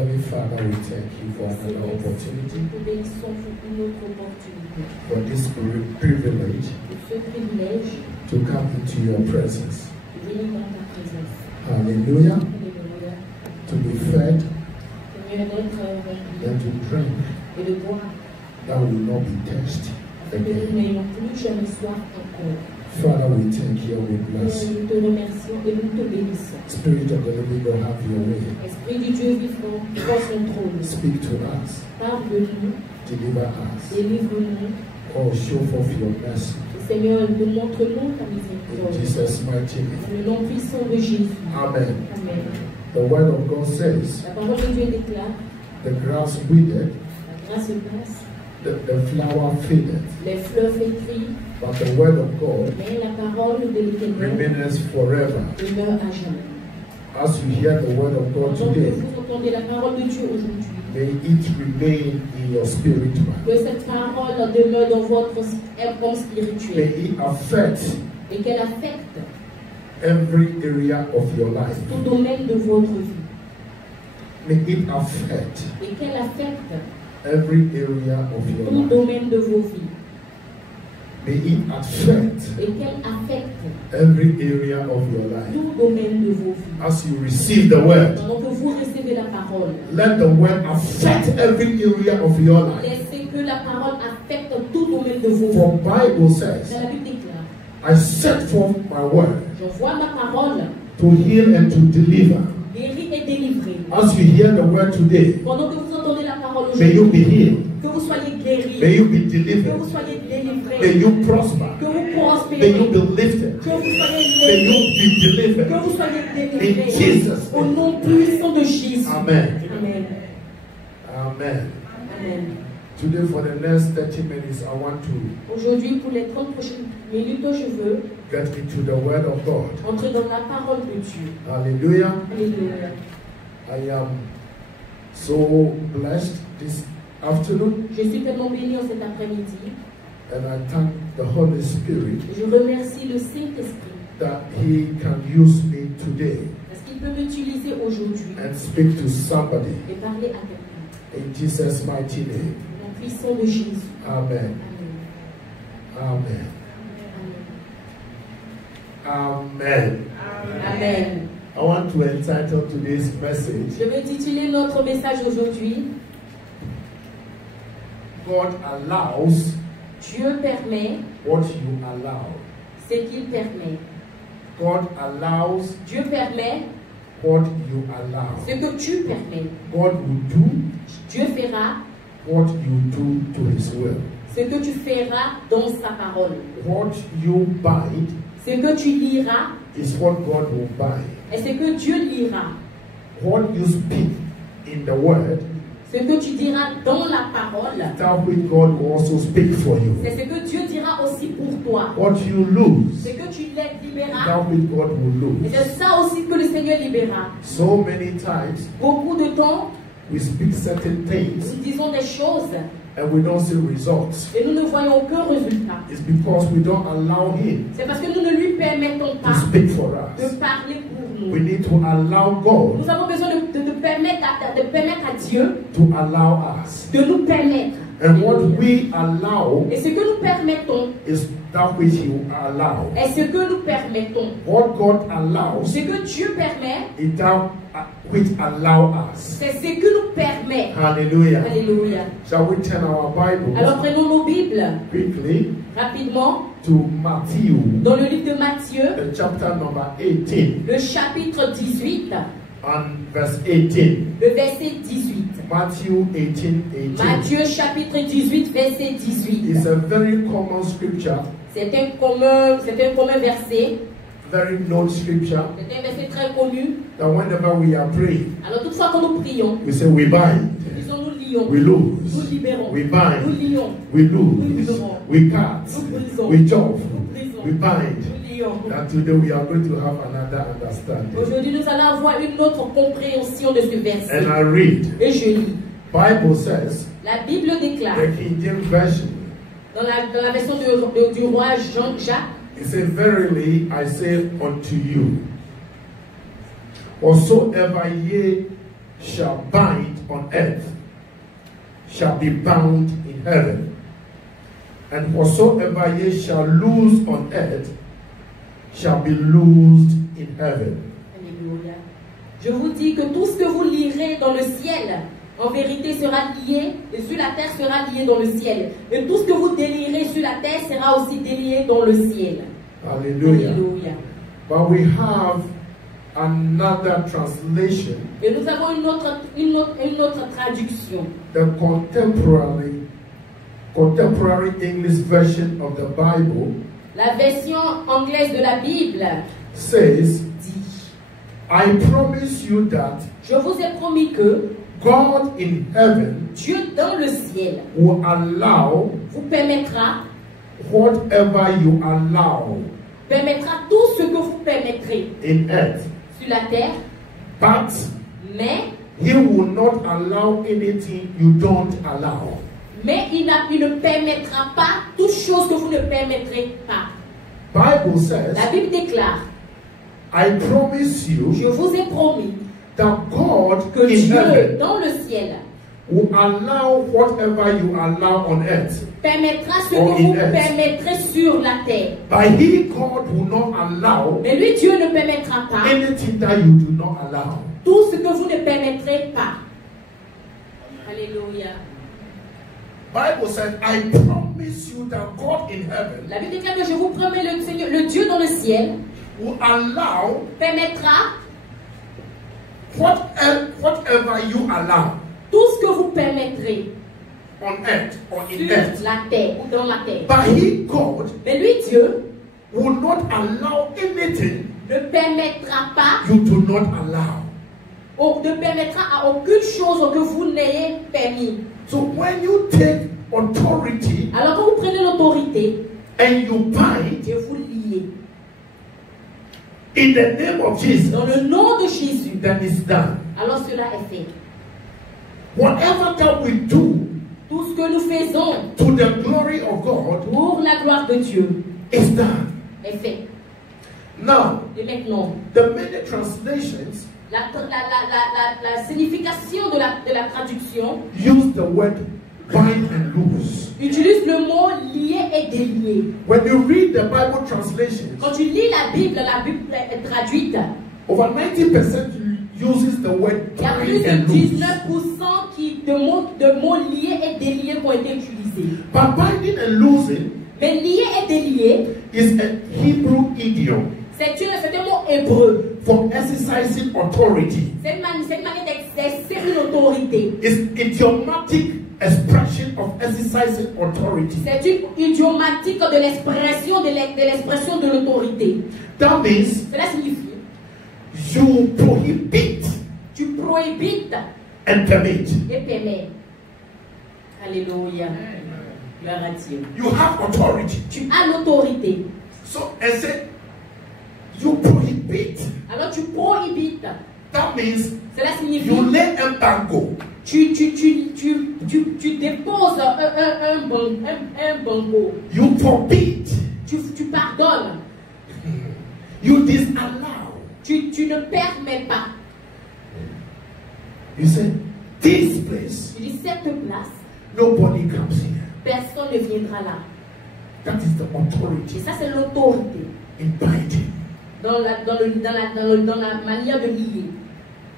Heavenly Father, we thank you for another opportunity, for this privilege to come into your presence. Hallelujah. To be fed and to drink that will not be thirsty again. Father, we thank you, we bless you. Spirit of the living God, have your way. Esprit du Dieu vivant, prends son trône. Speak to us. Parle-nous. Deliver us. Délivre-nous. Oh, show forth your mercy. Seigneur, nous montre-nous ta miséricorde. In Jesus' mighty name. Dans le nom puissant de Jésus. Amen. Amen. The word of God says, La parole de Dieu déclare, the grass withered, la grâce passe, the flower faded, les fleurs flétrissent, but the word of God mais la parole de l'Éternel remains forever. demeure à jamais. As you hear the word of God Donc, today, vous entendez la parole de Dieu aujourd'hui. may it remain in your spirit man. Que cette parole demeure dans votre homme spirituel. May it affect Et qu'elle affecte every area of your life. tout domaine de votre vie. May it affect Et qu'elle affecte every area of your tout life. domaine de vos vies. May it affect Et qu'elle affecte every area of your life. tout domaine de vos vies. As you receive the word, Pendant que vous recevez la parole, let the word affect every area of your life. laissez que la parole affecte tout domaine de vos For vies. Bible says, Dans la Bible déclare, I set forth my word j'envoie ma parole, to heal and to deliver. guérir et délivrer. As you hear the word today, Pendant que vous entendez la parole may you aujourd'hui, be healed. que vous soyez guéris, May you be que delivered. vous soyez délivrés, May you prosper. que vous May prospérez, you be lifted. que vous soyez May you levés, be que delivered. vous soyez In délivrés. Jesus' Au name. nom puissant de Jésus. Amen. Amen. Amen. Amen. Today, for the next 30 minutes, I want to Aujourd'hui, pour les 30 prochaines minutes, je veux get into the word of God. entrer dans la parole de Dieu. Hallelujah. Alléluia. I am so blessed this afternoon, Je suis tellement béni en cet après-midi. and I thank the Holy Spirit Je remercie le Saint-Esprit that He can use me today parce qu'il peut m'utiliser aujourd'hui and speak to somebody et parler à quelqu'un. in Jesus' mighty name. Au nom puissant de Jésus. Amen. Amen. Amen. Amen. Amen. I want to entitle today's message, Je vais intituler notre message aujourd'hui. God allows Dieu permet what you allow. ce qu'il permet. God allows Dieu permet what you allow. ce que tu permets. God will do Dieu fera what you do to His will. ce que tu feras dans sa parole. What you bind Ce que tu liras is what God will bind. est ce que Dieu lira. What you speak in the word, Ce que tu diras dans la parole, that which God will also speak for you. c'est ce que Dieu dira aussi pour toi. What you lose, Ce que tu libéras, that which God will et lose. c'est ça aussi que le Seigneur libérera. So many times Beaucoup de temps, we speak certain things nous disons des choses and we don't see results. et nous ne voyons aucun résultat. It's because we don't allow Him C'est parce que nous ne lui permettons to pas speak for de us. parler pour We nous. need to allow God Nous avons besoin de permettre à Dieu to allow us. de nous permettre. And what we allow Et ce que nous permettons is that which He will allow. est ce que nous permettons. What God allows Ce que Dieu permet, is that which allow us. c'est ce que nous permet. Hallelujah. Alléluia. Shall we turn our Alors Bibles prenons nos Bibles quickly rapidement to Matthew, dans le livre de Matthieu, the chapter number 18 le chapitre 18, and verse 18. le verset 18. Matthew 18:18. Matthieu chapitre 18, verset 18. It's a very common scripture, C'est un commun verset. very known scripture, C'est un verset très connu. that whenever we are praying, Alors toutefois quand nous prions, we say we bind, nous disons nous lions, we nous lose, libérons, we nous bind, lions, we lose, we cut, nous brisons, we jump, nous brisons, we bind. nous lions. And today we are going to have another understanding. Aujourd'hui nous allons avoir une autre compréhension de ce verset. And I read, Et je lis. Bible says, La Bible déclare, the King James Version, dans la version du roi Jean-Jacques, it says, verily I say unto you, whatsoever ye shall bind on earth shall be bound in heaven, and whatsoever ye shall loose on earth shall be loosed in heaven. Alléluia. Je vous dis que tout ce que vous lirez dans le ciel, en vérité sera lié, et sur la terre sera lié dans le ciel. Et tout ce que vous délierez sur la terre sera aussi délié dans le ciel. Hallelujah. Alléluia. But we have another translation. Et nous avons une autre traduction. The contemporary English version of the Bible La version anglaise de la Bible says, dit, I promise you that je vous ai promis que God in heaven Dieu dans le ciel will allow vous permettra tout ce que vous permettrez in earth, sur la terre, but mais He will not allow anything you don't allow. Mais il ne permettra pas toute chose que vous ne permettrez pas. Bible says, La Bible déclare, I promise you, je vous ai promis that God que in Dieu heaven dans le ciel will allow whatever you allow on earth. Permettra ce que vous permettrez sur la terre. But He, God, will not allow Mais lui, Dieu ne permettra pas anything that you do not allow. Tout ce que vous ne permettrez pas. Alléluia. Bible said, I promise you that God in heaven La Bible déclare que je vous promets le Seigneur, le Dieu dans le ciel, will allow permettra whatever you allow tout ce que vous permettrez on earth or in sur earth. la terre ou dans la terre. But He, God, Mais lui, Dieu, will not allow anything ne permettra pas, you do not allow. ne permettra à aucune chose que vous n'ayez permis. So when you take authority, alors quand vous prenez l'autorité and you bind et vous liez in the name of Jesus, dans le nom de Jésus, then it's done. alors cela est fait. Whatever that we do Tout ce que nous faisons to the glory of God pour la gloire de Dieu is done. est fait. Now, Et maintenant, the many translations la signification de la traduction use the word bind and loose. utilise le mot lier et délier. When you read the Bible translations, Quand tu lis la Bible est traduite, over 90% uses the word il y a plus bind de and loose. 19% de mots liés et déliés qui ont été utilisés. But binding and losing Mais lier et délier, is a Hebrew idiom c'est un mot hébreu. for exercising authority. C'est une manière d'exercer une autorité. It's idiomatic expression of exercising authority. C'est une idiomatique de l'expression de l'autorité. That means Cela signifie you prohibit tu prohibites and permit. et permets. Alléluia. Gloire à Dieu. You have authority. Tu as l'autorité. So I said you prohibit. Alors tu prohibites. That means Cela signifie you lay embargo. tu déposes un banco. You forbid. Tu pardonnes. You disallow. Tu ne permets pas. You say this place. Tu dis cette place, Nobody comes here. personne ne viendra là. That is the authority Et ça c'est l'autorité in binding. dans la manière de lier.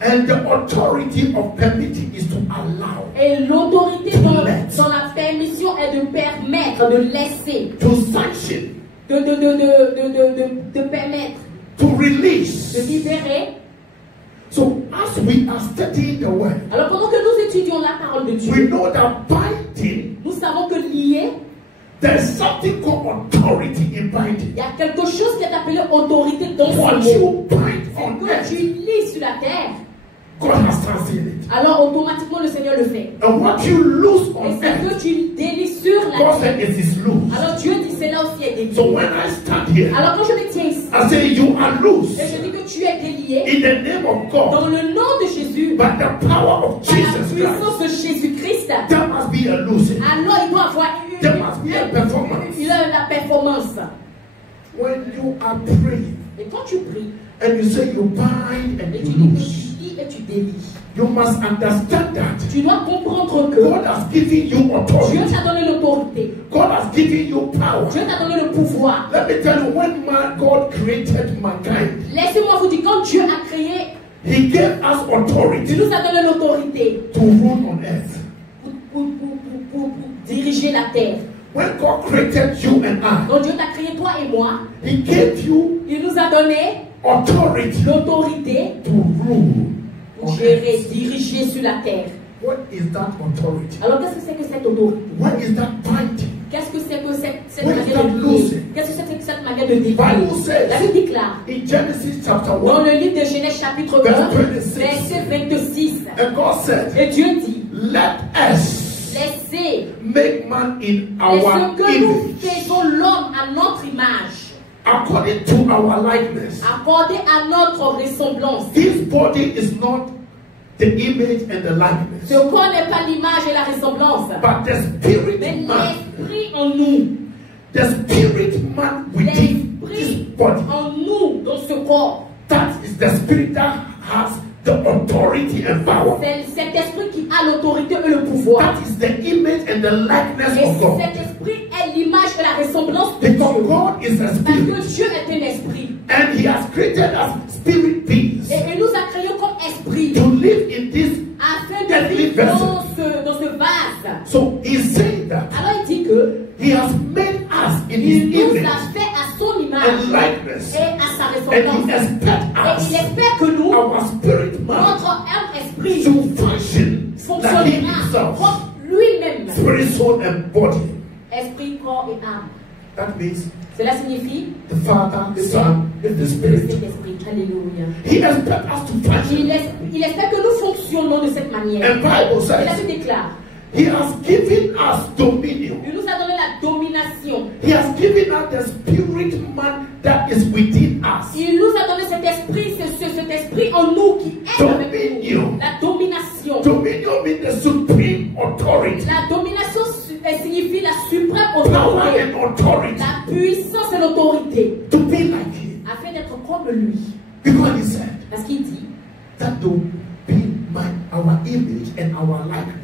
And the authority of permitting is to allow, Et l'autorité dans la permission est de permettre, de laisser, to sanction, de permettre, to release. de libérer. So as we are studying the word, Alors pendant que nous étudions la parole de we Dieu, know that binding, nous savons que lier, there's something called authority in binding. il y a quelque chose qui est appelé autorité dans What ce mot. you bind on Quand earth, tu lis sur la terre, God has translated it. alors automatiquement le Seigneur le fait. And what you lose Et on ce earth, que tu délies sur la God terre, said it is loose. alors Dieu dit cela aussi est délié. So when I stand here, Alors quand je me tiens ici, I say you are loose et je dis que tu es délié, in the name of dans God, le nom de Jésus, by the power of par la Jesus Christ. puissance de Jésus-Christ, There must be a losing. alors il doit avoir There must be a performance. la performance. When you are praying Et quand tu pries, and you say you bind and et you tu dis que lose, tu lis et tu délies. You must understand that Tu dois comprendre que God has given you Dieu authority. t'a donné l'autorité. God has given you power. Dieu t'a donné le pouvoir. Let me tell you, when God created mankind, Laissez-moi vous dire, quand Dieu a créé, He gave us il authority nous a donné l'autorité to rule on earth. pour diriger la terre. When God created you and I, Quand Dieu t'a créé, toi et moi, He gave you il nous a donné authority l'autorité to rule pour on gérer, earth. diriger sur la terre. What is that authority? Alors qu'est-ce que c'est que cette autorité? What is that binding? Qu'est-ce que c'est que cette What is manière that de lier? losing? Qu'est-ce que c'est que cette manière de délier? Bible says La Bible déclare in Genesis chapter dans 1, le livre de Genèse chapitre Verse 1, 26. verset 26, and God said, et Dieu dit, let us laissez, make man in our laissez que nous image, faisons l'homme à notre image, according to our likeness. accordé à notre ressemblance. His body is not the image and the likeness, Ce corps n'est pas l'image et la ressemblance, but the spirit mais man, l'esprit en nous, the spirit man within this l'esprit body. en nous, dans ce corps. That is the spirit that has the authority and power. C'est cet esprit qui a l'autorité et le pouvoir. That is the image and the likeness Et of God. cet esprit est l'image et la ressemblance de Because Dieu. God is a Parce spirit, que Dieu est un esprit. and He has created us spirit beings Et il nous a créés comme esprit to live in this. afin de vivre dans ce vase. So He's saying that Alors il dit que He has made us in il His nous image a fait à son and image likeness, et à sa and He ressemblance. expects Et il us, espère que nous, our spirit man, notre âme esprit, to function like He fonctionnera Himself, comme lui-même. spirit, soul, and body. Esprit, corps et âme. That means Cela signifie the Father, the le Son, and the le Spirit. Saint-Esprit. Alléluia. He expects us to function. Il espère que nous fonctionnons de cette manière. And Bible Et la says Bible déclare, He has given us dominion. il nous a donné la domination. He has given us the spirit man that is within us. Il nous a donné cet esprit, cet esprit en nous qui est avec nous. La domination. Dominion means the supreme authority, La domination signifie la suprême power autorité. and authority La puissance et l'autorité. to be like Him. Afin d'être comme lui. Because He said Parce qu'il dit, that to be our image and our likeness.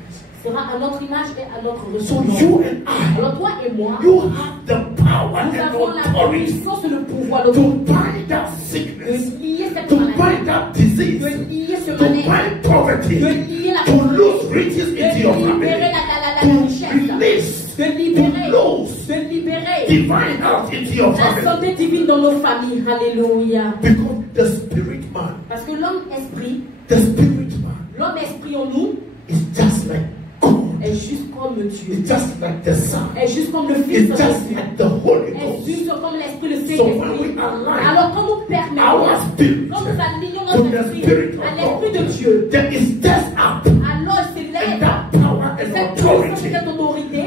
sera à notre image et à notre So ressemblance. you and I, Alors toi et moi, you have the power nous and avons la authority puissance et le pouvoir to d'autorité. bind that De sickness, lier cette to maladie. bind that disease, De lier ce to mal-être. bind poverty, De lier la to lose riches De into your libérer family, la to richesse. release, De to libérer. lose De libérer divine health into your la family. santé divine dans nos familles. Alléluia. Because the spirit man, Parce que l'homme esprit l'homme en nous is just like God. est juste comme Dieu. It's just like the Son. Est juste comme le Fils de It's just Dieu. like the Holy Est Ghost. juste comme l'Esprit, le So when Saint-Esprit. we align Alors quand nous permettons, our spirit quand nous alignons to notre the esprit Spirit à of l'Esprit de God, Dieu, then it steps up, alors il and s'élève. that power and Cette puissance et authority cette autorité,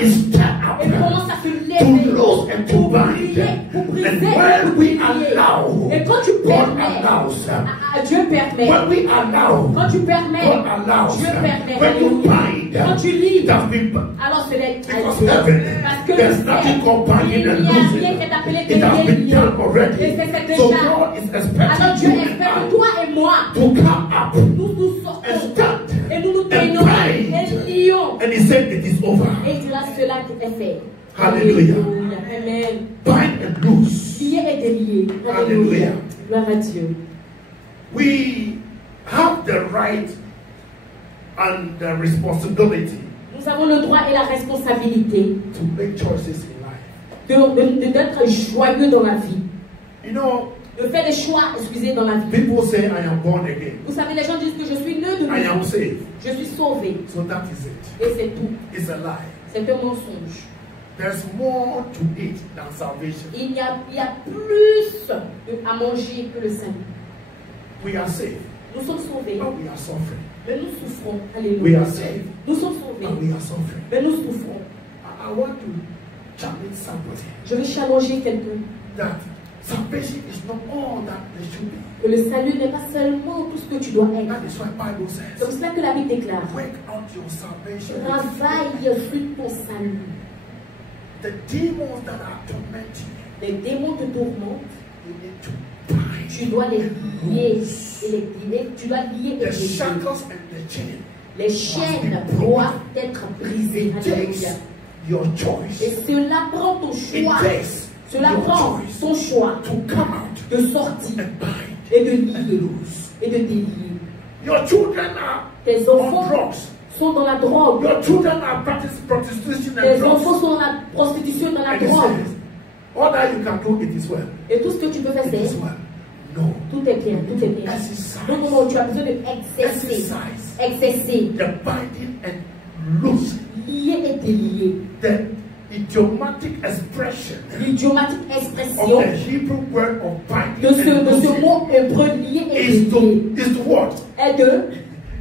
is stepped elle up commence à se to lever lose and to pour bind. prier, pour briser, And pour when we prier. allow, Et quand tu God permets, allows. Dieu permet. When we allow, Quand tu permets, God allows. Dieu permet. When you Alléluia. bind, Quand tu lis, it has been alors c'est les because heaven, parce que there's le nothing ciel, called binding il and n'y a rien losing. qui est appelé It has been délié. done already. Et c'est So déjà. God is Alors expecting Dieu you espère que and toi et moi, I to come up nous and sortons stand et nous nous and tenons bind. et lions. And He said it is over. Et il dira cela qui est fait. Hallelujah. Amen. Bind and loose. Lié et délié. Hallelujah. Gloire à Dieu. We have the right and the responsibility Nous avons le droit et la responsabilité to make choices in life. d'être joyeux dans la vie. You know, De faire des choix, excusez, dans la vie. people say I am born again. Vous savez, les gens disent que je suis né de I am nouveau. saved. Je suis sauvé. So that is it. Et c'est tout. It's a lie. C'est un mensonge. There's more to it than salvation. Il y a plus à manger que le salut. We are saved, Nous sommes sauvés, but we are suffering. mais nous souffrons. We Alléluia. are saved, Nous sommes but sauvés, we are suffering. mais nous souffrons. I want to challenge somebody Je veux challenger quelqu'un that salvation is not all that it should be. que le salut n'est pas seulement tout ce que tu dois être. That is what Bible C'est comme says. cela que la Bible déclare. Work out your salvation. Travaille sur ton salut. The demons that are tormenting you, Les démons te tourmentent. you need to bind Tu dois les lier et les lier. Tu dois lier et The les lier. shackles and the chain. Les chaînes doivent être brisées. It takes Alléluia. your choice. Et cela prend ton It choix. takes Cela your prend choice ton choix to come out de sortir and bind et de and lier loose. et de délier. Your children are Tes on enfants drugs. sont dans la drogue. Your children are practicing prostitution and Tes drugs. enfants sont dans la prostitution, dans la And he drogue. says, all that you can do, it is well. Et tout ce que tu peux faire, It is c'est well. No. tout est bien, tout est bien. Exercise. Non, non, non, tu as besoin de exercer. Exercise. Exercer. The binding and loosing. Lier et délier. The idiomatic expression L'idiomatique of expression the Hebrew word of binding de and ce loosing mot hébreu lié et is délié to what? est de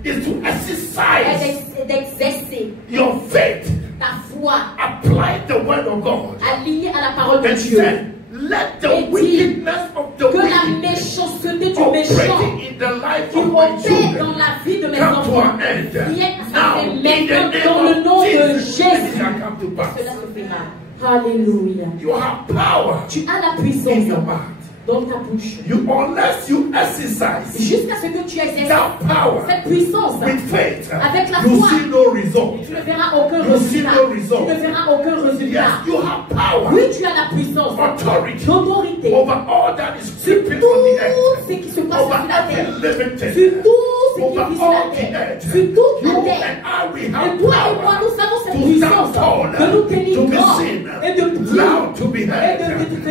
Is to exercise d'exercer your faith. ta foi Apply the word of God. alliée à la parole de And Dieu. said, let the Et dit wickedness of the Que la wicked méchanceté du méchant operating in the life qui of my opère dans children la vie de mes come to enfants an end. vienne à Now, sa in fin the maintenant dans le name nom of de Jesus, and it Jésus. shall come to pass. Cela se fera. Alléluia. You have power Tu as la in puissance your mouth. dans ta bouche. Unless you exercise Jusqu'à ce que tu exerces that power cette puissance with faith, avec la you foi, see no result. tu ne verras aucun You see résultat. no result. Tu ne verras aucun Yes, résultat. you have power, Oui, tu as la puissance, authority l'autorité over all that is sur creeping tout on the earth, ce qui se passe over sur la every terre, living sur thing, tout ce qui over vit sur la all the terre, earth. sur toute You la terre. and I, we Et have toi et moi, power nous avons cette to puissance stand tall, de nous tenir to be droit seen, et de dire loud to be heard.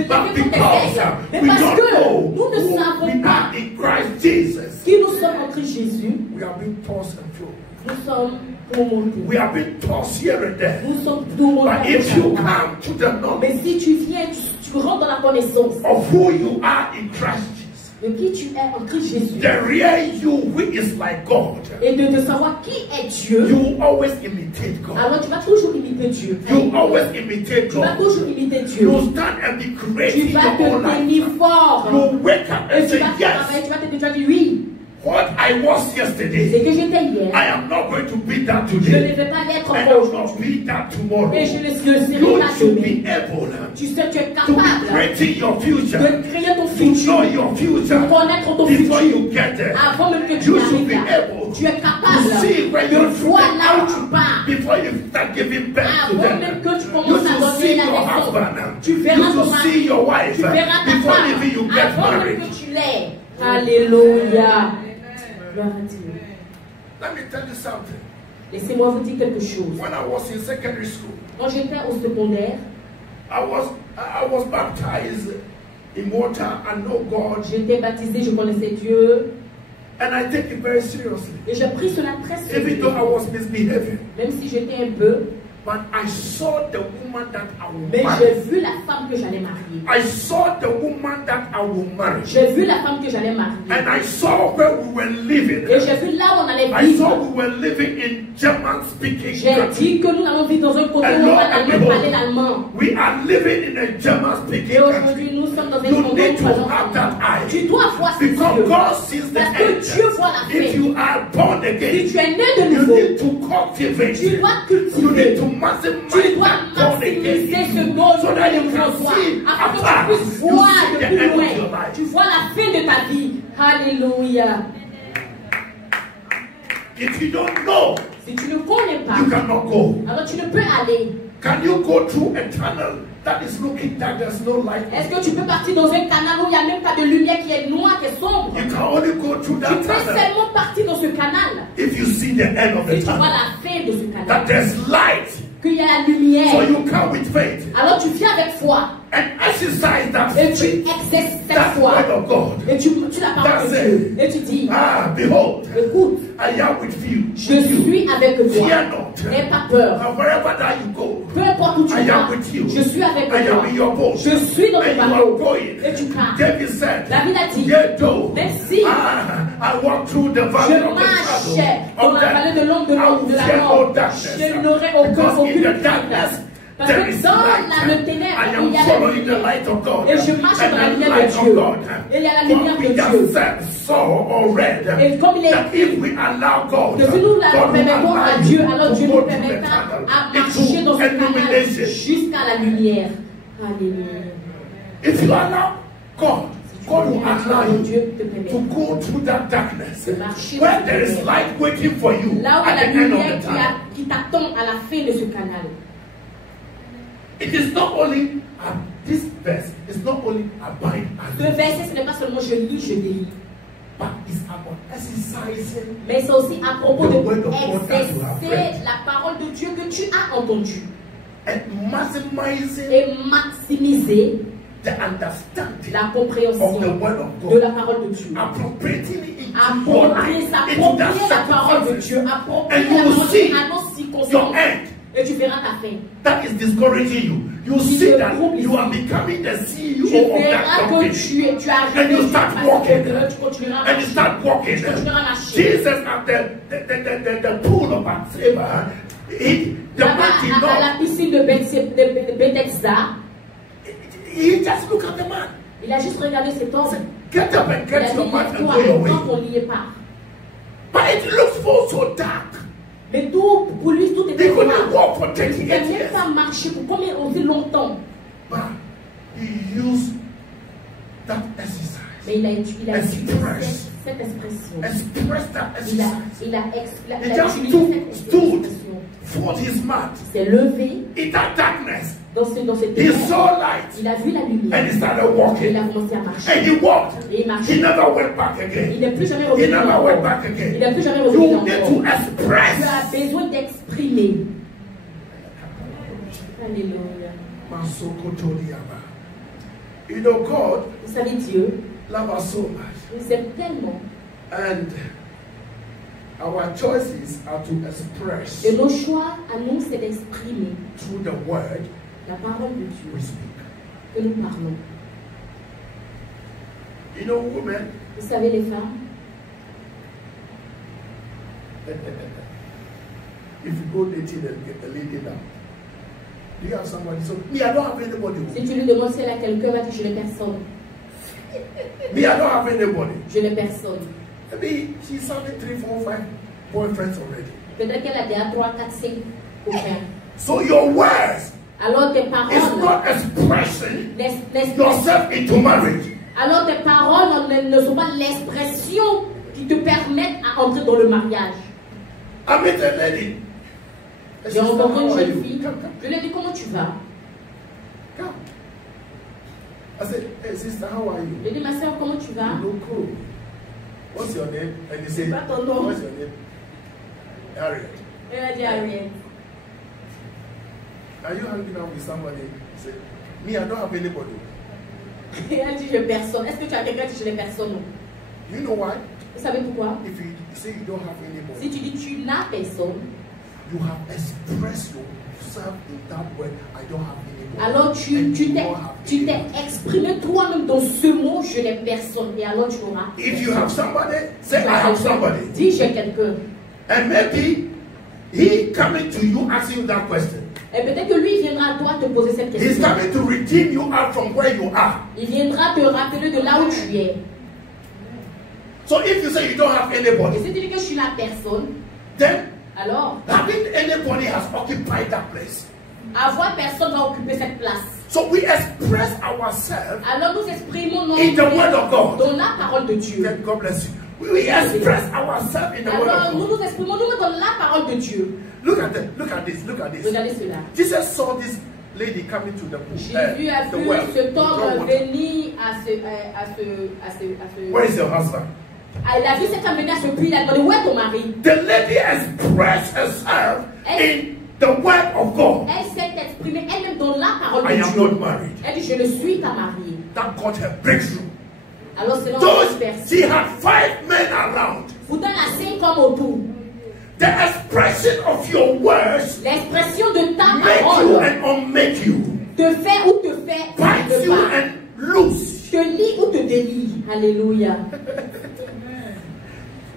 But because mais we parce don't que know nous ne who savons we pas are in Christ Jesus, qui nous sommes en Christ Jésus, we are being tossed and thrown. nous sommes tourmentés. We are being tossed here and there. Nous sommes tourmentés. But if you come to the knowledge Mais si tu viens, tu rentres dans la connaissance of who you are in Christ Jesus, de qui tu es en Christ Jésus the real you who is like God, et de savoir qui est Dieu, you will always imitate God. alors tu vas toujours imiter Dieu. You always imitate Tu vas God. toujours imiter Dieu. You stand and be Tu creating vas your own te tenir life. fort. You wake up Et and tu say, vas te yes, travailler, tu vas te dire oui. what I was C'est yesterday, que j'étais hier. I am not going to be that Je ne today. vais pas l'être And I will aujourd'hui. not be that tomorrow. Et je ne serai You pas should demain. be able Tu sais, tu es to be capable creating your future, de créer ton to know futur, your future de connaître ton before futur you get there. avant même que tu You should be n'arrives là. able Tu es to capable see where your de children voir là où tu are pars. before you start giving birth to Avant them. même que tu You commences à should donner see la your naissance. husband. Tu You verras ton should mari. see your wife Tu verras ta before femme even you get avant même married. que tu l'aies. Alléluia. Gloire à Dieu. Let me tell you something. Laissez-moi vous dire quelque chose. When I was in secondary school, Quand j'étais au secondaire, I was baptized in water and know God, j'étais baptisé, je connaissais Dieu and I take it very seriously. et j'ai pris cela très Even though I sérieusement. was misbehaving, Même si j'étais un peu, but I saw the woman that I will mais marry. j'ai vu la femme que j'allais marier. I saw the woman that I will marry. J'ai vu la femme que j'allais marier. And I saw where we were living. Et j'ai vu là où on allait I saw vivre. we were living in German speaking J'ai country. dit que nous allons vivre dans un côté où on va allait parler l'allemand. We are living in a German Et speaking aujourd'hui, country. nous sommes dans un You monde où need to nous parlons have that allemand. eye. Tu dois voir ces Because yeux. God sees the Parce que Dieu voit la end. If fin. you are born Si again, tu es né de you nouveau, need to cultivate. tu dois You need cultiver. to Tu maximize dois that born again maximiser ce in you don so that you de can toi, see afin que afar. tu puisses You voir see de the plus end loin. of your life. Tu vois la fin de ta vie. Alléluia. If you don't know, Si tu ne connais pas, you cannot go. alors tu ne peux aller. Can you go through a tunnel that is looking dark? There's no light. Est-ce que tu peux partir dans un canal où il n'y a même pas de lumière, qui est noire, qui est sombre? You can only go through Tu that peux tunnel seulement partir dans ce canal if you see the end of the si tu vois tunnel. la fin de ce That canal. there's light. Qu'il y a la So lumière. you come with faith Alors tu viens avec foi and exercise that et tu faith, exerces cette that foi. word of God. Et tu la parles de That's Dieu. Et tu dis, Ah, behold, écoute, I am with you. je suis avec toi. Fear not. N'aie pas peur. And wherever that you go, Peu importe où tu I vas, am with you. je suis avec I am toi. in your boat. Je suis dans ton And you are bateau. going. Et tu pars. David said, David a dit, yet though même si I walk through the je valley of the marche shadow dans of la vallée de l'ombre de I will la fear mort, no darkness. je n'aurai Because aucune in the crainte. darkness Parce there que is dans light. le ténèbre, I il am y a la following the lumière. light of God. Et je marche And dans la the lumière light de of Dieu. God. Et il y a la lumière What de we Dieu. just saw or read, Et comme il est that if we allow God, que si nous la God will permettons allow à Dieu, you alors to Dieu go nous through the permettra tunnel à marcher dans into ce canal illumination. jusqu'à la lumière. Alléluia. If you allow God Si God will allow Dieu you te permet to go through that darkness de marcher where dans there is cette light waiting for you là où il y a at la the end lumière of the time. qui t'attend à la fin de ce canal. It is not only this verse is not only abide Ce and verset, ce n'est pas seulement je lis, je délie, but it's about exercising mais c'est aussi à propos The de word of God that you have read. exercer la parole de Dieu que tu as entendue and maximizing et maximiser the understanding la of the compréhension word of de God, la parole de Dieu. appropriating it into your life, into S'approprier that la parole de circumstance. Dieu, And approprier you la will parole see à nos your circonstances end. et tu verras ta fin. That is discouraging you. You see that you are becoming the CEO Tu of that verras que company. tu And arrives, you tu start passes walking. tu continueras à And you marcher. start walking. Tu continueras à marcher. Jesus at the pool of Bethsaida, the man did À not. la piscine de Bethesda, He just looked at the man. il a juste regardé cet homme. Get up and Il a get dit, your mat and lève-toi, go your et way. quand on n'y est pas. But it looks so dark. Mais tout, pour lui, tout They était couldn't noir. walk for Il 38 ne même years. pas marcher pour combien aussi longtemps. But he used that exercise. Mais il a utilisé Express. cette expression. Express that Il a exercise. He utilisé just cette stood, expression. fought his mat. Il s'est levé In that darkness, dans cette he ténèbres. saw light Il a vu la and lumière. he started Et il walking. a commencé à marcher. And he walked. Et il He marchait. never went back Il again. n'est plus jamais He revenu never encore. went back Il again. n'est plus jamais revenu You encore. need to Tu as express. besoin d'exprimer. Alléluia. You know, God Vous savez, Dieu loves us so much. nous aime tellement. And our choices are to express Et nos choix à nous, c'est d'exprimer through the word la parole de Dieu we speak. que nous parlons. You know, women, Vous savez, les femmes, if you go dating and get a lady now, do you have somebody? So, me, I don't have anybody. si tu lui demandes si elle a quelqu'un, elle va dire je n'ai personne. Me, I don't have anybody. Je n'ai personne. Maybe she's having 3, 4, 5 boyfriends already. Peut-être qu'elle a déjà 3, 4, 5 copains. So your words Alors tes is paroles not expressing n'est- yourself into marriage. alors tes paroles ne sont pas l'expression qui te permettent à entrer dans le mariage. I met a lady. I J'ai said, rencontré une "How are jeune you?" fille. Come, come, Je lui ai dit comment tu vas. come. I said, "Hey sister, how are you? Je lui ai dit ma soeur comment tu vas. You look cool. What's your name?" And he said, Pas ton nom. "What's your name?" Harriet. Elle a dit Ariel. Are you hanging out with somebody? He said, "Me, I don't have anybody." Elle a dit je n'ai personne. Est-ce que tu as quelqu'un qui dit je n'ai personne? You know why? Vous savez pourquoi? If you say you don't have anybody, Si tu dis tu n'as personne, you have expressed yourself in that way. I don't have anybody. alors And tu you t'es don't have tu t'es anybody. exprimé toi-même dans ce mot je n'ai personne. Et alors tu auras. If you have somebody, say Tu I as have quelqu'un. somebody. Dis j'ai quelqu'un. And maybe he coming to you asking you that question. Et peut-être que lui viendra à toi te poser cette He's question. coming to redeem you out from where you are. Il viendra te rappeler de là où tu es. So if you say you don't have Et anybody, si tu dis que je suis la personne, then alors having anybody has occupied that place. avoir personne va occuper cette place. So we express ourselves Alors nous exprimons nos in the word of God. dans la parole de Dieu. Then God bless you. We express ourselves in the word Alors of nous God. nous exprimons nous dans la parole de Dieu. Look at this. Look at this. Regardez cela. Jesus saw this lady coming to the pool. Jésus a the vu well, cet to draw homme water. venir Where is your husband? Ah, il a vu cette femme venir à ce puits, il a demandé où est ton mari? The lady expressed herself in the word of God. Elle s'est exprimée elle-même dans la parole I de am Dieu. not married. Elle dit je ne suis pas mariée. That got her breakthrough. Alors c'est là où Those, on perce. she had 5 men around. Pourtant elle a 5 hommes autour. The expression of your words L'expression de ta make you parole and unmake you. te fait ou te fait Bind ne you pas. and loose. Te lie ou te délie. Alléluia.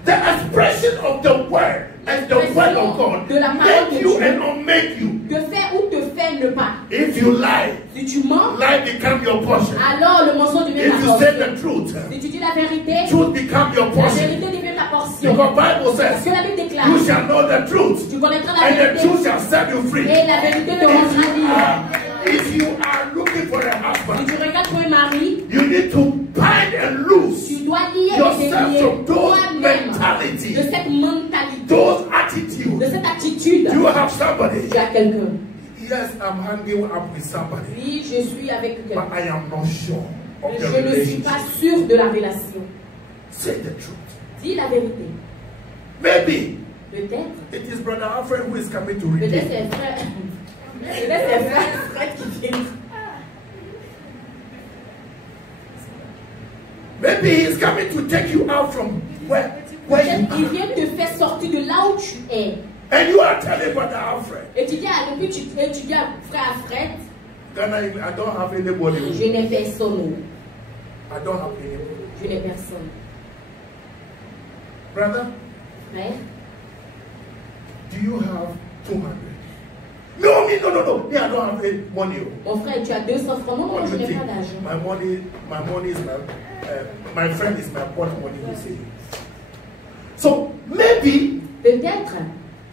The expression of the word and the word of God De la parole make de you Dieu. and unmake you. Te fait ou te fait ne pas. If you lie, Si tu mens, lie become your portion. alors le mensonge devient If ta you say portion. the truth, Si tu dis la vérité, truth become your la portion. vérité devient ta portion. Because Bible Parce says, que la Bible déclare, you shall know the truth, tu connaîtras la and the vérité truth shall set you free. et la vérité te rendra libre. If you are looking for a Si husband, tu regardes pour un mari, you need to bind and loose Tu dois lier et yourself délier from those toi-même mentalities, de cette mentalité, those de attitudes. cette attitude. You have somebody. Tu as quelqu'un. Yes, I'm hanging up with somebody, Oui, je suis avec but quelqu'un. I am not sure of Mais the je ne suis pas relationship. sûr de la relation. Say the truth. Dis la vérité. Maybe Peut-être. it is Brother Alfred who is coming to Peut-être redeem. c'est frère. Peut-être c'est frère Fred qui vient. Maybe he is coming to take you out from where you Peut-être il are. vient te faire sortir de là où tu es. And you are telling Brother Alfred, Et tu dis à frère Fred, Ghana, I don't have anybody. je n'ai personne. I don't have anybody. Je n'ai personne. Brother, Frère, do you have 200? No, me, no. Me, I don't have any money. mon frère, tu as 200 francs. Non, What je do you n'ai think? pas d'argent. My money is my friend is my pot money. You see. So maybe Peut-être,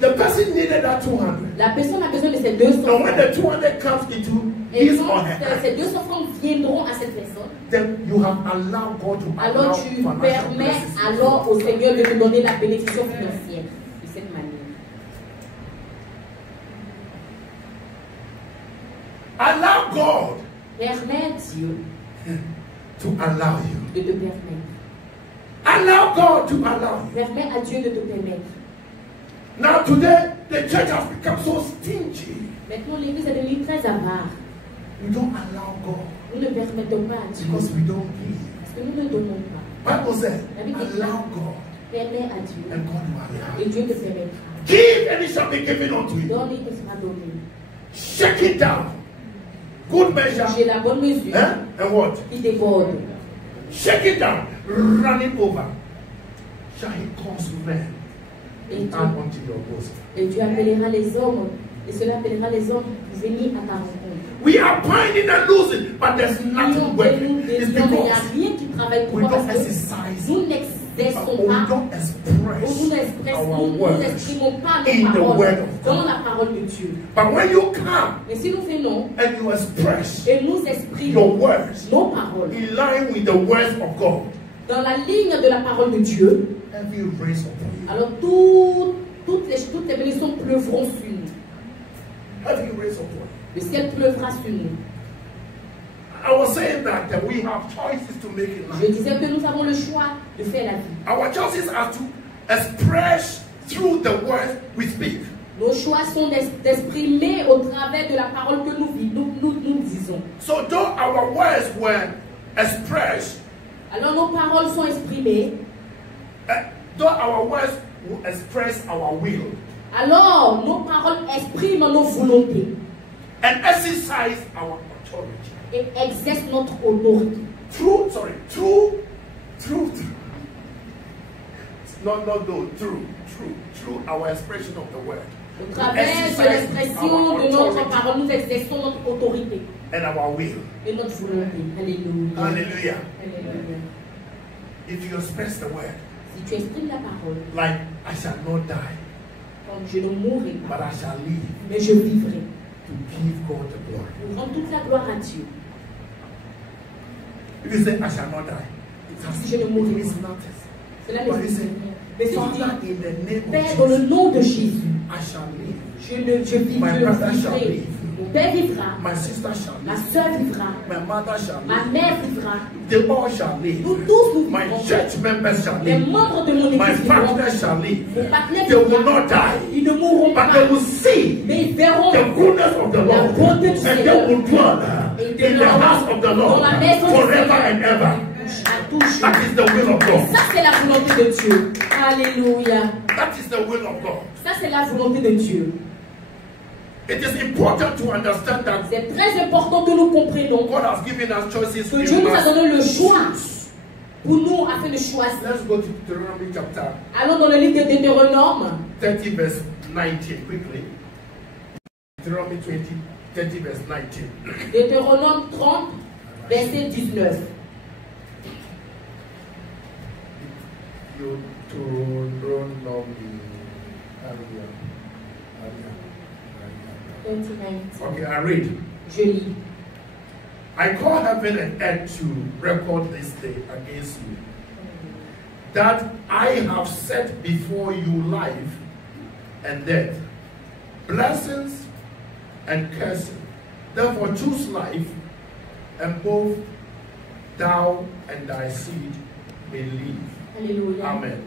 the person needed that 200. la personne a besoin de ces 200 And when the francs. 200 comes into Et his quand or her hand, ces 200 francs viendront à cette personne, then you have allowed God to allow alors tu financial permets blessings. alors au Seigneur de te donner la bénédiction financière de cette manière. Allow God Permets Dieu to allow you. de te permettre. Allow God to allow you. Permets à Dieu de te permettre. Now today, the church has become so stingy. Maintenant, l'Église est devenue très avare. We don't allow God Nous ne permettons pas à Dieu because we don't give. parce que nous ne donnons pas. Bible says, La Bible dit, allow God permets à Dieu and God will allow et you. Dieu te permettra. Give and it shall be given unto you. Donne et te sera donné. Shake it down. Good measure. J'ai la bonne mesure And what? qui déborde. Shake it down. Run it over. Shall he cause men Et to come unto your bosom? Et Dieu appellera les hommes, et cela appellera les hommes pour venir à ta rencontre. We are binding and losing, but there's Nous nothing working. It's il n'y a because rien qui travaille pour we toi don't parce que exercise, nous but n'exerçons we pas, don't express our nous words n'exprimons pas in nos the word paroles of dans God. la parole de Dieu. But when you come Mais si nous venons and you express et nous your exprimons words nos paroles in line with the words of God, dans la ligne de la parole de Dieu, every raise upon you. alors toutes les bénédictions pleuvront sur nous. Every raise upon you. Le ciel pleuvra sur nous. I was saying that we have choices to make in Je life. disais que nous avons le choix de faire la vie. Our choices are to express through the words we speak. Nos choix sont d'exprimer au travers de la parole que nous disons. So though our words were expressed, Alors nos paroles sont exprimées. though our words will express our will Alors nos paroles expriment nos volontés and exercise our authority. et exercent notre autorité. Through our expression of the word. Au travers de l'expression de notre parole, nous exerçons notre autorité And our will. et notre volonté. Alléluia. Hallelujah. Alléluia. If you express the word, Si tu exprimes la parole, like I shall not die, comme je ne mourrai but pas, I shall live mais je vivrai to give God the glory. pour rendre toute la gloire à Dieu. If you say I shall not die, Si je ne mourrai it means pas, nothing. cela But ne he dit said, rien. Mais si tu Father, dis, in the name Père, of dans le Jesus, nom de Jésus, I shall live. je My brother shall vivrai. live. Mon père vivra, My sister shall ma live. soeur vivra, My mother shall ma live. mère vivra, They all shall live. nous tous nous My vivrons. church members shall Les live. membres de mon My église vivront. partners shall live. Mon partenaire They will vivra. not die, Ils ne mourront but they pas, will see mais ils verront the goodness of the la Lord, bonté du and they Seigneur will dwell in the house of the Lord dans la maison du forever Seigneur. and ever. à tout jour. That is the will of God. Ça, c'est la volonté de Dieu. Alléluia. That is the will of God. Ça, c'est la volonté de Dieu. It is important to understand that C'est très important que nous comprenions God has given us choices. que We Dieu nous a must donné le choix pour nous afin de choisir. Let's go to Deuteronomy chapter Allons dans le livre de Deutéronome, 30 verse 19 quickly. Deuteronomy 30 verse 19. Deutéronome 30, verset 19. Deuteronomy. 29. Okay, I read. Je lis. I call heaven and earth to record this day against you, that I have set before you life and death, blessings and cursing. Therefore choose life, and both thou and thy seed may live. Alléluia. Amen.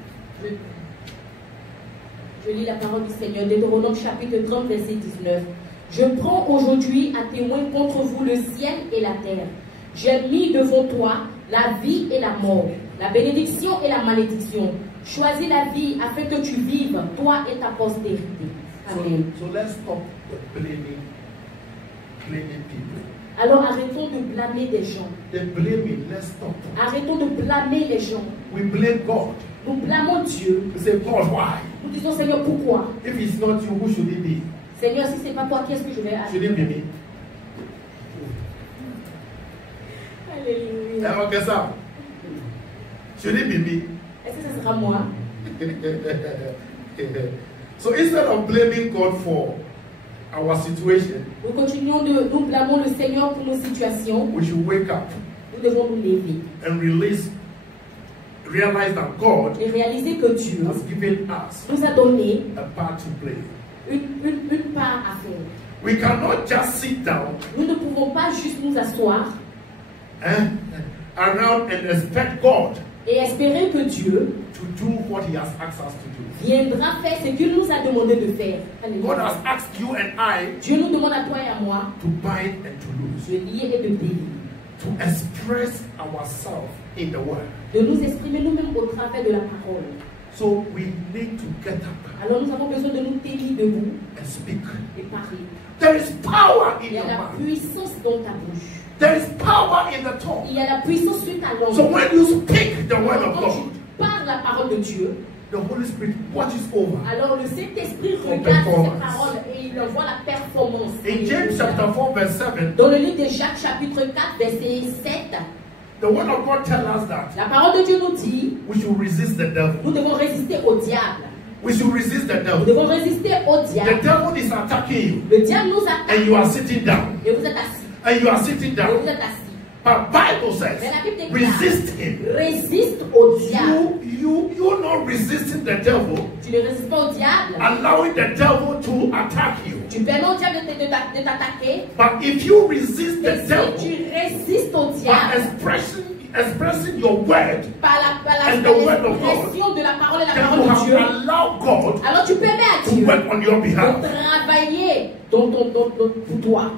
Je lis la parole du Seigneur, Deutéronome chapitre 30, verset 19. Je prends aujourd'hui à témoin contre vous le ciel et la terre. J'ai mis devant toi la vie et la mort, la bénédiction et la malédiction. Choisis la vie afin que tu vives, toi et ta postérité. Amen. So let's stop blaming people. Alors arrêtons de blâmer des gens. The blaming, let's stop. Arrêtons de blâmer les gens. We blame God. Nous blâmons Dieu. We say, God, why? Nous disons, Seigneur, pourquoi? If it's not you, who should it be? Seigneur, si ce n'est pas toi, qui est-ce que je vais Should it be me? Alléluia. Okay, sir. Should it be me? Est-ce que ce sera moi? So instead of blaming God for our situation, Nous continuons de nous blâmons le Seigneur pour nos situations. we should wake up Nous devons nous lever and realize that God et réaliser que Dieu has given us nous a donné a part to play. une part à faire. We cannot just sit down Nous ne pouvons pas juste nous asseoir around and expect God et espérer que Dieu to do what He has asked us to do. viendra faire ce qu'il nous a demandé de faire. God Alléluia. has asked you and I Dieu nous demande à toi et à moi to bind and to loose, de lier et de délier, to express ourselves in the Word. de nous exprimer nous-mêmes au travers de la parole. So we need to get up Alors nous avons besoin de nous tenir debout and speak. et parler. There is power in Il y a your la mouth. puissance dans ta bouche. There is power in the tongue. Il y a la puissance sur ta langue. So when you speak the word of Quand God, tu parles la parole de Dieu, the Holy Spirit watches over. alors le Saint-Esprit For regarde ces performance. paroles et il envoie la performance. In James chapter 4 verse 7, Dans le livre de Jacques chapitre 4 verset 7, the word of God tells us that la parole de Dieu nous dit, we should resist the devil. nous devons résister au diable. We should resist the Nous devil. devons résister au The diable. devil is attacking you, Le diable nous and attaque you are sitting down. et vous êtes assis. And you are sitting Et down. vous êtes assis. But Bible says, Mais la Bible déclare, resist him. résiste au diable. You're not resisting the devil, Tu ne résistes pas au diable. allowing the devil to attack you. Tu permets au diable de t'attaquer. But if you resist Et the si devil tu résistes au by diable expressing your word, par and the word of God, l'expression de la parole et la then parole you de have Dieu, allowed God alors tu permets à to Dieu work on your de behalf. travailler pour toi.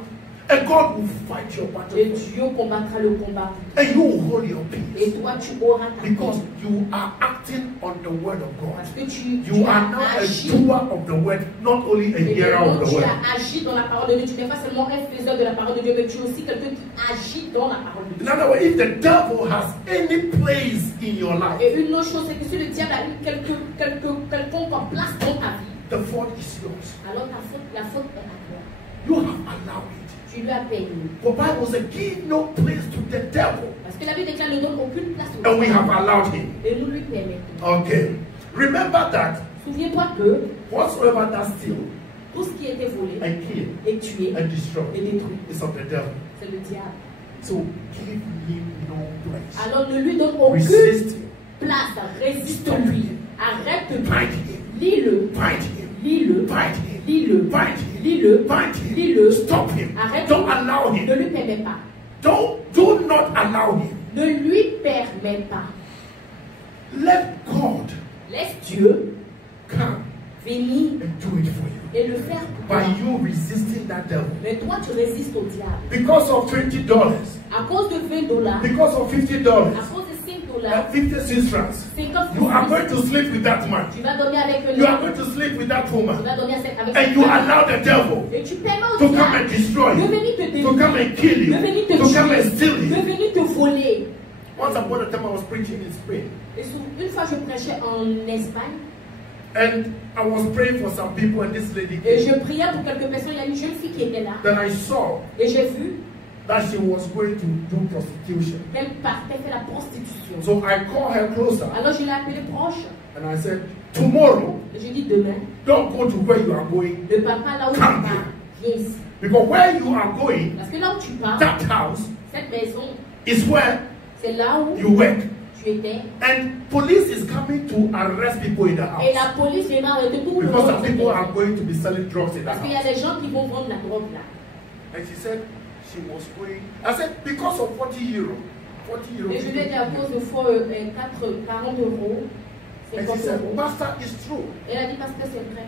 And God will fight your Et battle. Dieu combattra le combat. And you will hold your peace. Et toi, tu auras ta Because paix. you are acting on the word of God. Parce que tu You are as now a agi. doer of the word, not only a Et hearer of maintenant, the tu word. as agi dans la parole de Dieu. Tu n'es pas seulement un faiseur de la parole de Dieu, mais tu es aussi quelqu'un qui agit dans la parole de In Dieu. other words, if the devil has any place in your life, Et une autre chose, c'est que si le diable a eu quelconque place dans ta vie, the fault is yours. alors la faute est à toi. You have allowed it. Tu lui as permis. The Bible says, give no place to the devil. Parce que la Bible déclare ne donne aucune place au And we have diable. allowed him. Et nous lui permettons. Okay. Remember that Souviens-toi que whatsoever that steal tout ce qui a été volé and kill et tué and destroy et détruit, is of the devil. c'est le diable. So give him no place. Alors ne lui donne aucune Resist him. place. Résiste-lui. Arrête de Bind him. lis-le. Bind him. Lis-le. Bind him. Lis-le. Bind him. Lis-le. Bind him. Lis-le. Stop him. Arrête. Don't allow Ne him. lui permets pas. Do not allow him. Ne lui permets pas. Let God Laisse Dieu come venir and do it for you. et le faire pour By toi. you resisting that devil. Mais toi, tu résistes au diable. Because of $20. À cause de $20, Because of $50. à cause de $5, 50 Swiss francs. 50 You are going francs, to sleep with that man. tu vas dormir avec You are un going to sleep with that tu woman. vas dormir avec And you femme. allow the devil Et tu permets au to come diable and destroy de you, venir te to come détruire, and kill you, de venir te to come and steal tuer, de you. venir te voler. Once upon a time I was preaching in Spain, Et une fois, je prêchais en Espagne and I was praying for some people, and this lady et came. je priais pour quelques personnes. Il y a une jeune fille qui était là Then I saw et j'ai vu that she was going to do prostitution. qu'elle partait faire la prostitution. So I called her closer, Alors je l'ai appelée proche and I said, tomorrow, et je dis demain, don't go to where you are going, ne pars pas là où tu Come pars. Viens ici. because where you are going, Parce que là où tu pars, that house Cette maison, is where c'est là où you work. tu étais. And police is coming to arrest people in the Et house. la police viendra arrêter tout le Because monde. some people are going to be selling drugs in the Parce qu'il y a house. des gens qui vont vendre la drogue là. And she said she was going. I said, because of 40 euro. 40 euro. Et je lui ai dit à cause de 40 euros, And 50 she said, euros. Pastor, it's true. Et elle a dit parce que c'est vrai.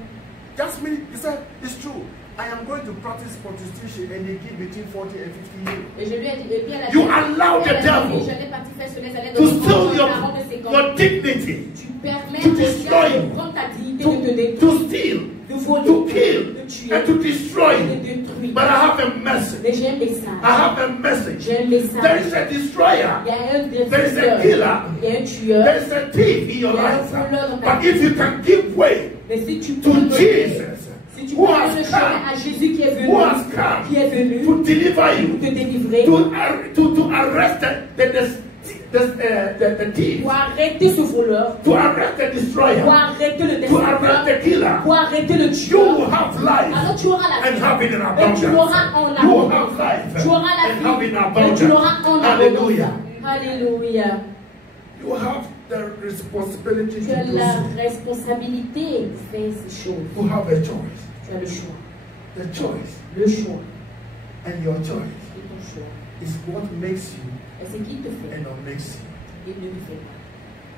Just me, he said, it's true. I am going to practice prostitution and they give between 40 and 50 euros. Et je lui ai dit, et puis elle a dit, You allow the devil j'allais partir faire cela, j'allais to donner steal 40 et 50. your dignity, Tu permets to au destroy diable you, de prendre ta dignité, de te to détruire, steal, de voler, to kill, de tuer, and to destroy de you. détruire. But I have a message. Mais j'ai un message. I have a message. J'ai un message. There is a destroyer. Il y a un There is a destructeur. killer. Il y a un tueur. There is a thief in your Il y a un life. voleur dans ta But if you can give way Mais si tu to prends Jesus, si tu who prends has le chemin à come, Jésus qui est venu, who has come qui est venu to deliver pour you, te délivrer, to arrest the thief, pour arrêter ce voleur, to arrest the destroyer, pour arrêter le to arrest destructeur, the killer, pour arrêter le you tueur. will have life Alors tu auras la and vie. have it in Et abundance. tu l'auras en You will abondance. have life Tu auras la and have it in vie. Et abundance. tu l'auras en abondance. Hallelujah. Alléluia. You have the responsibility Tu to as do la so. responsabilité de faire ces choses. You have a choice. Tu as le choix. The choice Le choix. and your choice C'est ton choix. is what makes you Et c'est qui te fait and not makes you. et ne le fait pas.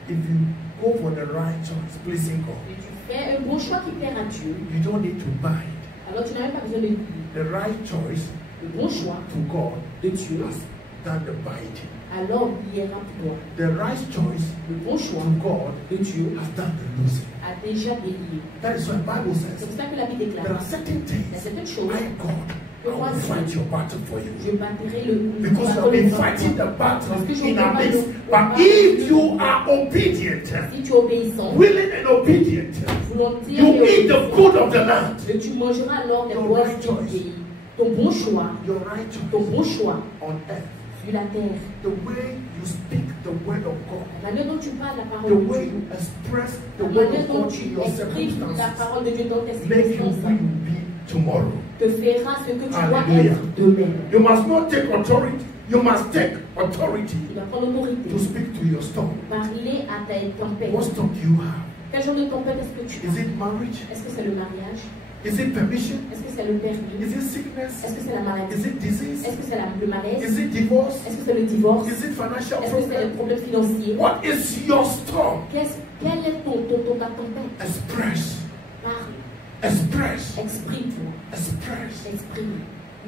If you go for the right choice, pleasing God, Et tu fais un bon choix qui plaira à Dieu. you don't need to mind. Alors tu n'as même pas besoin de dire. The right choice Le bon choix to God de Dieu. has done the binding. Alors il ira pour toi. The right choice Le bon choix to God de Dieu has done the losing. a déjà délié. That is why the Bible C'est says pour ça que la Bible there déclare. are certain Il y a things certaines choses. I, God, I will fight your battle for you. Je bâtirai le Because you have been fighting the battle in our midst. But if you are obedient, Si tu es obéissant, willing and obedient, volontaire you et eat the obéissant, good of the land. et tu mangeras alors des Your bonnes right du choice. pays. Ton bon choix, Your right ton choice bon choix on earth. sur la terre. The way you speak the word of God. La manière dont tu parles la The parole de way Dieu. you express the La word manière of dont God tu in your exprimes la circumstances parole de Dieu dans tes make you who circonstances you will be tomorrow. te fera ce que tu dois Hallelujah. être demain. You must not take authority. You must take authority Tu dois prendre l'autorité. to speak to your storm. Parler à ta tempête. What storm do you have? Quel genre de tempête est-ce que tu Is as? it marriage? Est-ce que c'est le mariage? Is it permission? Est-ce que c'est le permis? Is it sickness? Est-ce que c'est la maladie? Is it disease? Est-ce que c'est le malaise? Is it divorce? Est-ce que c'est le divorce? Is it financial Est-ce que c'est le problem? problème financier? What is your storm? Quelle est ta tempête? Express. Parle, Express. exprime-toi, Express. exprime,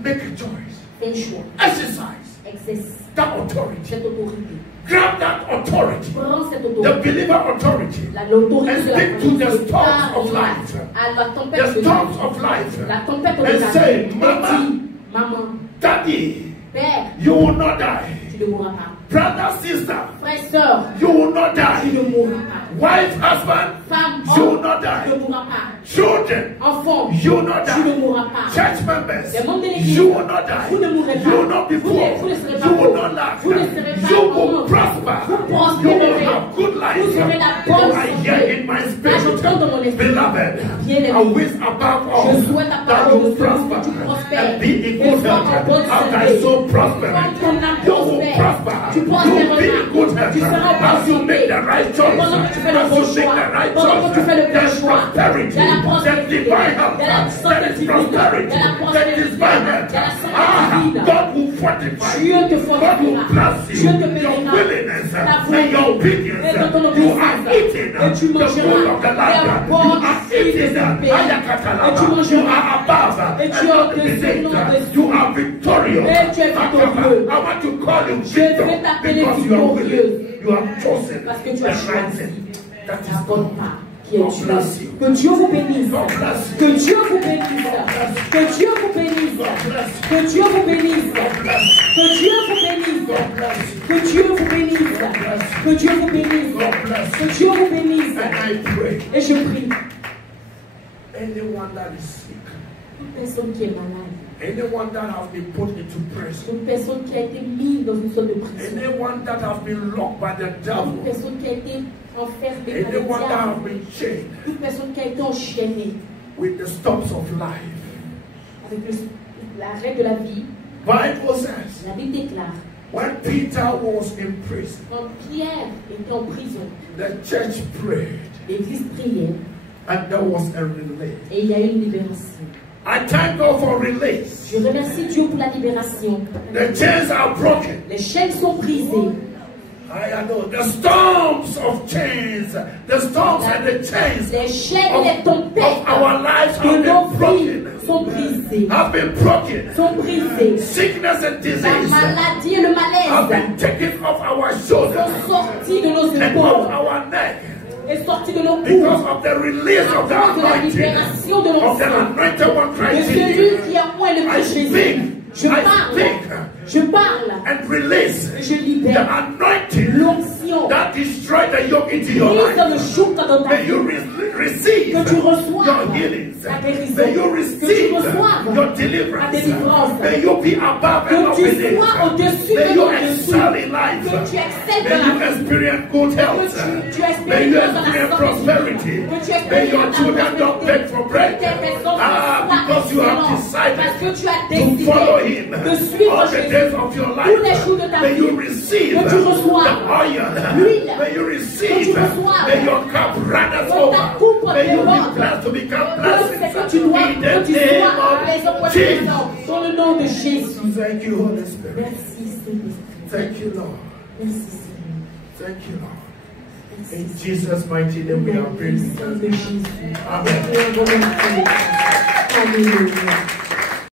Make a choice. fais un choix, Exercise exerce that authority. cette autorité. Grab that authority. Prends cette The autorité, believer authority. l'autorité And de la speak to the pensée. storms of Parle life. à la tempête The de la storms vie. of life. La tempête de And la say, vie. Mama, Et dis, maman, Daddy, père, you will not die. tu ne mourras pas. Brother, sister, Frère, sœur, you will not tu ne die. mourras pas. Wife, husband, Femme, you will homme, not tu ne die. mourras pas. Children, Enfant, you will not tu ne die. mourras pas. Church members, Les membres de l'église, you will not die. vous ne mourrez pas. You will not be Vous poor. ne serez pas You will pauvres. not lack. Vous ne serez pas You will pauvres. prosper. Vous You will prospérerez. have good life. Vous aurez la Oh, bonne I hear santé. in my Là, j'entends dans mon spirit, esprit. beloved, Bien-aimé. I wish above all Je souhaite à that parole you de Dieu prosper que tu prospères. and be in Et good sois en health. bonne As thy santé. soul prosper, Comme ton âme you will prospère. prosper. Tu You prospéreras. will be in good health. Tu seras en bonne As you santé. make the right choice, Pendant que tu fais le as bon you make choix. the right Pendant que tu fais le bon choice, choix. prosperity, Il y a la that prospérité. divine health, Il y a la santé that is divine. prosperity, Il y a la that prospérité. is divine health. Il y a la santé Ah, divine. God will fortify Dieu you. te God will fortifiera. bless you. Dieu te Your bénira. willingness Ta and volonté. your obedience. Et dans ton You are obéissance. eating Et tu the mangeras food of the land. les You bonnes are fruits de eating ce pays. Ayakatalaba. Et tu You mangeras. are above Et tu and es not au-dessus, beneath. non au-dessous. You are victorious. Et tu es victorieux. I want to call you Je vais victor t'appeler because you are victorieuse. willing. You have chosen Parce que tu the as right choisi thing. That la is bonne God. part qui est God bless Dieu. you. Que Dieu vous bénisse. God bless you. Que Dieu vous bénisse. Que Dieu vous bénisse. Que Dieu vous bénisse. Que Dieu vous bénisse. Que Dieu vous bénisse. Que Dieu vous bénisse. Que Dieu vous bénisse. And I pray, Et je prie. anyone that is sick, Toute personne qui est malade. anyone that has been put into prison, Toute personne qui a été mise dans une sorte de prison. anyone that has been locked by the Toute devil, personne qui a été enfermée par le anyone that has diable. been chained Toute personne qui a été enchaînée with the stops of life. avec l'arrêt de la vie. Bible says La Bible déclare When Peter was in prison, Quand Pierre était en prison, the church prayed, l'Église priait and there was a release. et il y a eu une libération. I thank God for release. Je remercie Dieu pour la libération. The chains are broken. Les chaînes sont brisées. I know the storms of chains, the storms and the chains Les chaînes, of, les tempêtes of our lives de have nos been vies broken. sont brisées. Have been broken. Sont brisées. Sickness and La disease maladie et le have malaise been taken off our shoulders sont sortis de nos and off épaules our neck et sortis de nos because cous. of the release of the À cause de la anointing libération de of the l'onction. anointed one De Christ celui Jesus. qui a moi le I Christ speak, Jésus. Je I parle. speak Je parle. and release Je the libère anointing l'onction. that destroyed the yoke into your Brise life. le chouk dans ta May vie. you receive Que tu reçoives your healings. la guérison. May you Que tu receive reçoives your la deliverance. délivrance. May you be above and Que not tu beneath. sois au-dessus May de you l'au-dessus. excel in life. Que tu excelles May dans you la vie. experience good health. Que tu May you expérimentes dans la experience santé. prosperity. Que tu May your expérimentes children la not beg for bread. Because you have parce decided que tu as to décidé follow him de suivre all the Jésus. days of your Tous les life. jours de ta May vie. you receive Que tu the reçoives oil. l'huile. May you Que receive. tu reçoives. May your cup runneth Que ta over. coupe May you be déborde. blessed to become C'est blessings. que tu dois, In que tu the sois name les of emplois Jesus. dans le nom de Jésus. Thank you, Holy Spirit. Merci Saint-Esprit. Thank you, Lord. Merci Seigneur. Thank you, Lord. Merci. In Jesus' mighty name we are praying. Au nom de Jésus. Amen. Alléluia.